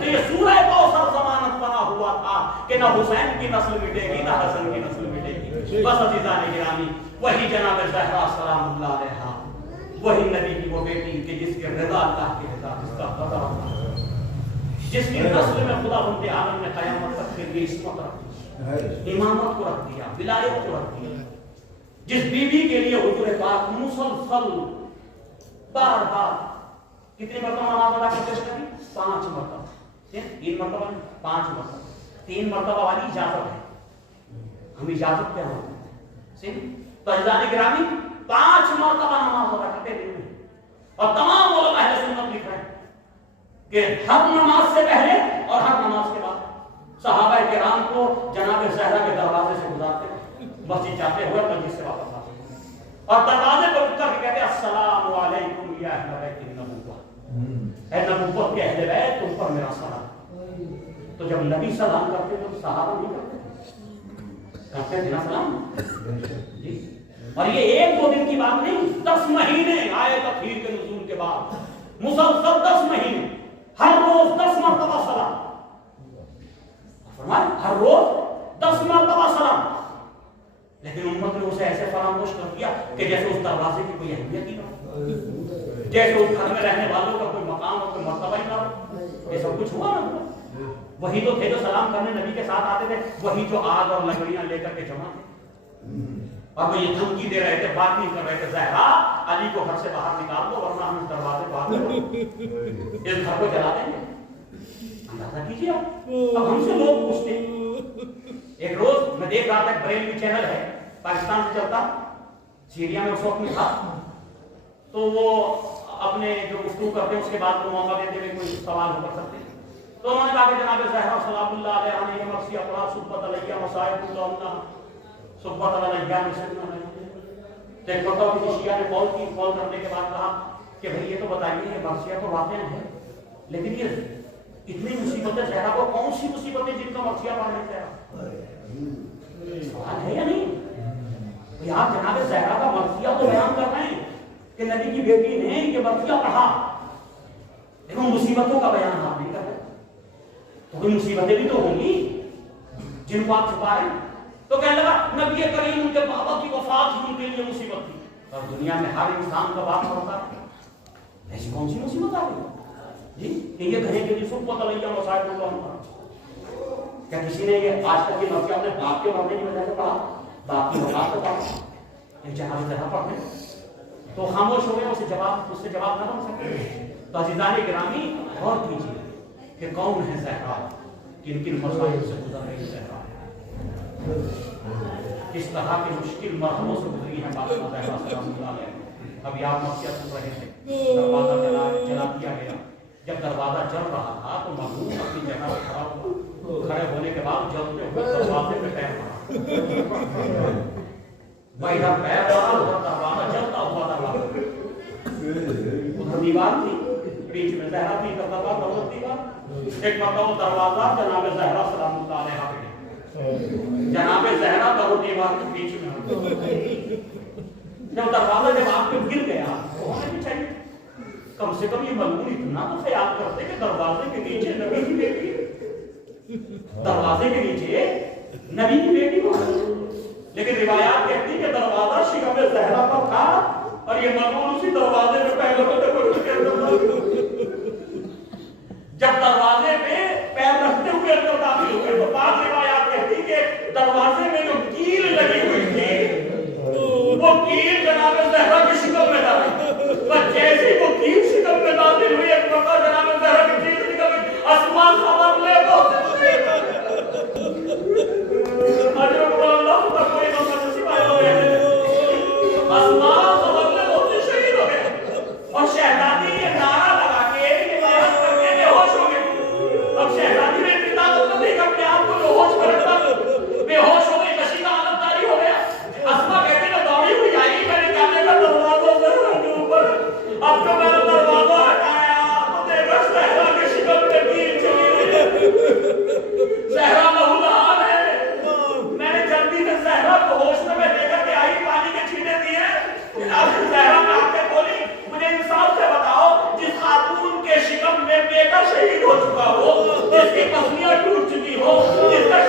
تو یہ سورہ کوثر ضمانت بنا ہوا تھا کہ نہ حسین کی نسل مٹے گی نہ حسن کی نسل مٹے گی. بس عزیزان گرامی, وہی جناب زہرا سلام اللہ علیہا, وہی نبی کی وہ بیٹی کہ جس کے رضا اللہ کی رضا, جس کا قضا اللہ, جس کی نسل میں خدا بند عالم نے قیامت تک کے لیے عصمت رکھی, امامت کو رکھ دیا, ولایت کو رکھ دیا. جس بی بی کے لیے حضور پاک مسلسل بار بار کتنی مرتبہ نماز ادا کرتے ہیں؟ 5 مرتبہ. 3 مرتبہ 5 مرتبہ. 3 مرتبہ والی اجازت ہے, ہم اجازت پہ ہوتے ہیں. تو عزیزان گرامی 5 مرتبہ نماز ادا کرتے دن میں. اور تمام علماء اہل سنت لکھ رہے ہیں کہ ہر نماز سے پہلے اور ہر نماز کے بعد صحابہ کرام کو جناب زہرا کے دروازے سے گزارتے مسجد جاتے ہوئے مسجد سے واپس آتے اور دروازے پر اتر کے کہتے السلام علیکم یا اہل بیت النبوہ, اے نبوت کے اہل بیت تم پر میرا سلام. تو جب نبی سلام کرتے تو صحابہ نہیں کرتے تھے نا سلام جی. اور یہ ایک دو دن کی بات نہیں، 10 مہینے آئے تطہیر کے نزول کے بعد مسلسل 10 مہینے ہر روز 10 مرتبہ سلام. فرمایا ہر روز 10 مرتبہ سلام. لیکن امت نے اسے ایسے فراموش کر دیا کہ جیسے اس دروازے کی کوئی اہمیت ہی نہ ہو، جیسے اس گھر میں رہنے والوں کا کوئی مقام اور کوئی مرتبہ ہی نہ ہو. یہ سب کچھ ہوا نا. وہی تو تھے جو سلام کرنے نبی کے ساتھ آتے تھے، وہی جو آگ اور لکڑیاں لے کر کے جمع تھے اور وہ یہ دھمکی دے رہے تھے، بات نہیں کر رہے تھے زہرا علی کو گھر سے باہر نکال دو ورنہ ہم اس دروازے کو آگ لگائیں گے، اس گھر کو جلا دیں گے. اندازہ کیجیے اب ہم سے لوگ پوچھتے ہیں. ایک روز میں دیکھ رہا تھا بریلوی چینل ہے پاکستان سے چلتا، سیریا میں اس وقت میں تھا، تو وہ اپنے جو گفتگو کرتے ہیں اس کے بعد وہ موقع دیتے ہوئے کوئی سوال ہو کر سکتے ہیں. تو انہوں نے کہا کہ جناب زہرا سلام اللہ علیہ نے یہ مرثیہ پڑھا، صبح علیہ مصائب اللہ صبح علیہ مسلم نہیں. تو ایک مرتبہ کسی شیعہ نے کال کرنے کے بعد کہا کہ بھئی یہ تو بتائیے یہ مرثیہ تو واقع ہے لیکن یہ اتنی مصیبتیں زہرا کو کون سی مصیبتیں جن کا مرثیہ پڑھنے سے سوال ہے یا نہیں؟ آپ جناب زہرا کا مرثیہ تو بیان کر رہے ہیں کہ نبی کی بیٹی نے یہ مرثیہ پڑھا، لیکن مصیبتوں کا بیان آپ نہیں کر رہے. تو کوئی مصیبتیں بھی تو ہوں گی جن کو آپ چھپا رہے ہیں. تو کہنے لگا نبی کریم ان کے بابا کی وفات ہی ان کے لیے مصیبت تھی، اور دنیا میں ہر انسان کا باپ ہوتا ہے. ایسی کون سی مصیبت آ گئی جی کہ یہ کہیں کہ صبح علیہ مصائب اللہ. کیا کسی نے یہ آج تک یہ مرثیہ اپنے باپ کے مرنے کی وجہ سے پڑھا، باپ کی وفات سے پڑھا؟ جہاں جہاں پڑھنے تو خاموش ہو گئے، اس سے جواب نہ بن سکتے. تو عزیزان گرامی غور کیجیے کہ کون ہے زہرا، کن کن مسائل سے گزر رہی زہرا، کس طرح کے مشکل مرحلوں سے گزری ہے فاطمہ زہرا سلام اللہ علیہ. ابھی آپ مرثیہ سن رہے تھے، دروازہ جلا دیا گیا. جب دروازہ جل رہا تھا تو محمود اپنی جگہ سے کھڑا ہوا، کھڑے ہونے کے بعد جلتے ہوئے دروازے پہ پیر مارا. بھائی ادھر پیر مارا، ادھر دروازہ جلتا ہوا دروازہ، ادھر دیوار تھی بیچ میں زہرا تھی، ادھر دروازہ دیوار. ایک مرتبہ دروازہ جناب زہرا سلام اللہ علیہ پہ، جناب زہرا تو دیوار کے بیچ میں. جب دروازہ جب آپ پہ گر گیا تو ہونا بھی چاہیے کم سے کم یہ ملعون اتنا تو خیال کرتے کہ دروازے کے نیچے نبی کی بیٹی، دروازے کے نیچے نبی کی بیٹی کو. لیکن روایات کہتی کہ دروازہ شکم زہرا پر تھا اور یہ ملعون اسی دروازے پہ پیر رکھتے ہوئے جب دروازے پہ پیر رکھتے ہوئے اندر داخل ہوئے تو بعض روایات کہتی کہ دروازے میں جو کیل لگی ہوئی تھی وہ کیل جناب زہرا کی شکم میں ڈالی. پر جیسے وہ کیل شکم میں داخل ہوئی ایک وقت جناب زہرا کی چیز نکل گئی، آسمان خبر لے تو اجر کو اللہ تک کوئی نہ نصیب آیا ہوئے آسمان خبر لے تو شہید ہو گئے. اور شہزادی یہ نعرہ لگا کے روایت کر کے بے ہوش ہو گئے. اب شہزادی نے اتنی طاقت نہیں کہ اپنے آپ کو بے ہوش کر رکھا، بے ہوش ہو گئی، کشیدہ حالت جاری ہو گیا. اسما کہتے ہیں دوڑی ہوئی آئی، میں نے کہا کہ دروازہ زہرا کے اوپر اب جو میں نے دروازہ ہٹایا تو دیکھا زہرا کے شکم میں کیل چلی ہوئی، زہرا مہولان ہے. میں نے جلدی سے زہرا کو ہوش میں لے کر کے آئی، پانی کے چھینٹے دیے. اب زہرا میں آ کے بولی مجھے انصاف سے بتاؤ جس خاتون کے شکم میں بیٹا شہید ہو چکا ہو، جس کی پسلیاں ٹوٹ چکی ہو، جس کا